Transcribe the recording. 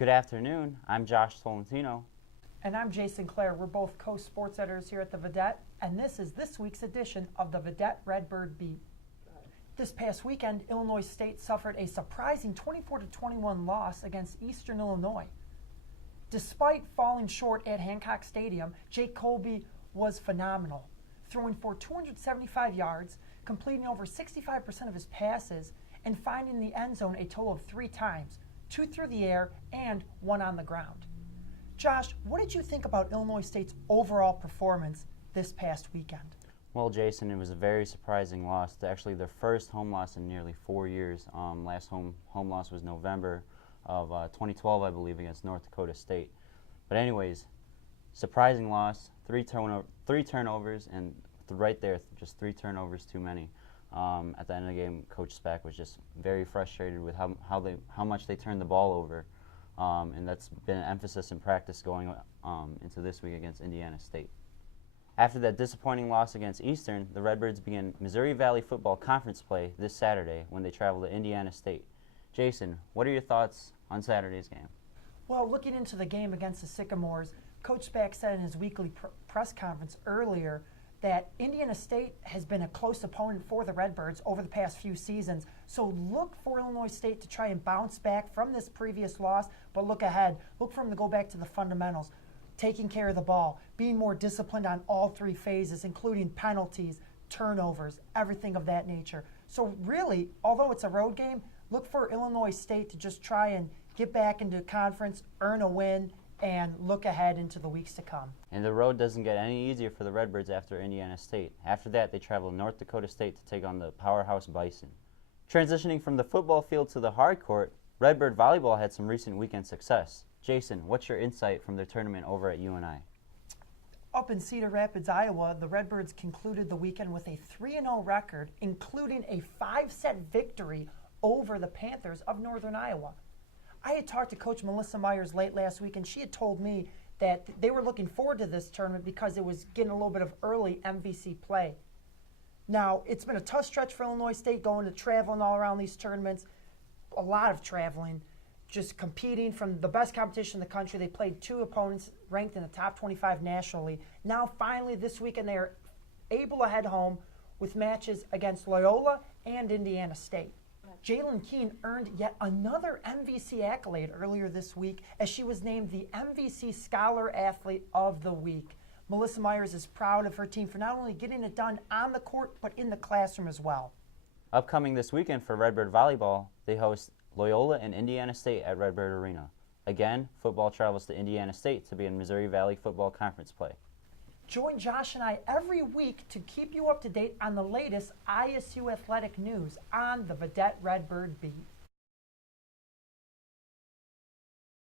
Good afternoon. I'm Josh Tolentino. And I'm Jason Klaer. We're both co-sports editors here at the Vidette, and this is this week's edition of the Vidette Redbird Beat. This past weekend, Illinois State suffered a surprising 24-21 loss against Eastern Illinois. Despite falling short at Hancock Stadium, Jake Colby was phenomenal, throwing for 275 yards, completing over 65% of his passes, and finding the end zone a total of 3 times, 2 through the air and 1 on the ground. Josh, what did you think about Illinois State's overall performance this past weekend? Well, Jason, it was a very surprising loss. Actually, their first home loss in nearly 4 years. Last home loss was November of 2012, I believe, against North Dakota State. But anyways, surprising loss, 3 turnovers, and right there, just 3 turnovers too many. At the end of the game, Coach Spack was just very frustrated with how much they turned the ball over, and that's been an emphasis in practice going into this week against Indiana State. After that disappointing loss against Eastern, the Redbirds begin Missouri Valley football conference play this Saturday when they travel to Indiana State. Jason, what are your thoughts on Saturday's game? Well, looking into the game against the Sycamores, Coach Spack said in his weekly press conference earlier that Indiana State has been a close opponent for the Redbirds over the past few seasons. So look for Illinois State to try and bounce back from this previous loss, but look ahead. Look for them to go back to the fundamentals, taking care of the ball, being more disciplined on all 3 phases, including penalties, turnovers, everything of that nature. So really, although it's a road game, look for Illinois State to just try and get back into conference, earn a win, and look ahead into the weeks to come. And the road doesn't get any easier for the Redbirds after Indiana State. After that, they travel to North Dakota State to take on the powerhouse Bison. Transitioning from the football field to the hard court, Redbird Volleyball had some recent weekend success. Jason, what's your insight from their tournament over at UNI? Up in Cedar Rapids, Iowa, the Redbirds concluded the weekend with a 3-0 record, including a 5-set victory over the Panthers of Northern Iowa. I had talked to Coach Melissa Myers late last week, and she had told me that they were looking forward to this tournament because it was getting a little bit of early MVC play. Now, it's been a tough stretch for Illinois State going to traveling all around these tournaments, a lot of traveling, just competing from the best competition in the country. They played 2 opponents ranked in the top 25 nationally. Now, finally, this weekend, they are able to head home with matches against Loyola and Indiana State. Jalen Keene earned yet another MVC accolade earlier this week as she was named the MVC Scholar Athlete of the Week. Melissa Myers is proud of her team for not only getting it done on the court, but in the classroom as well. Upcoming this weekend for Redbird Volleyball, they host Loyola and Indiana State at Redbird Arena. Again, football travels to Indiana State to be in Missouri Valley Football Conference play. Join Josh and I every week to keep you up to date on the latest ISU athletic news on the Vidette Redbird Beat.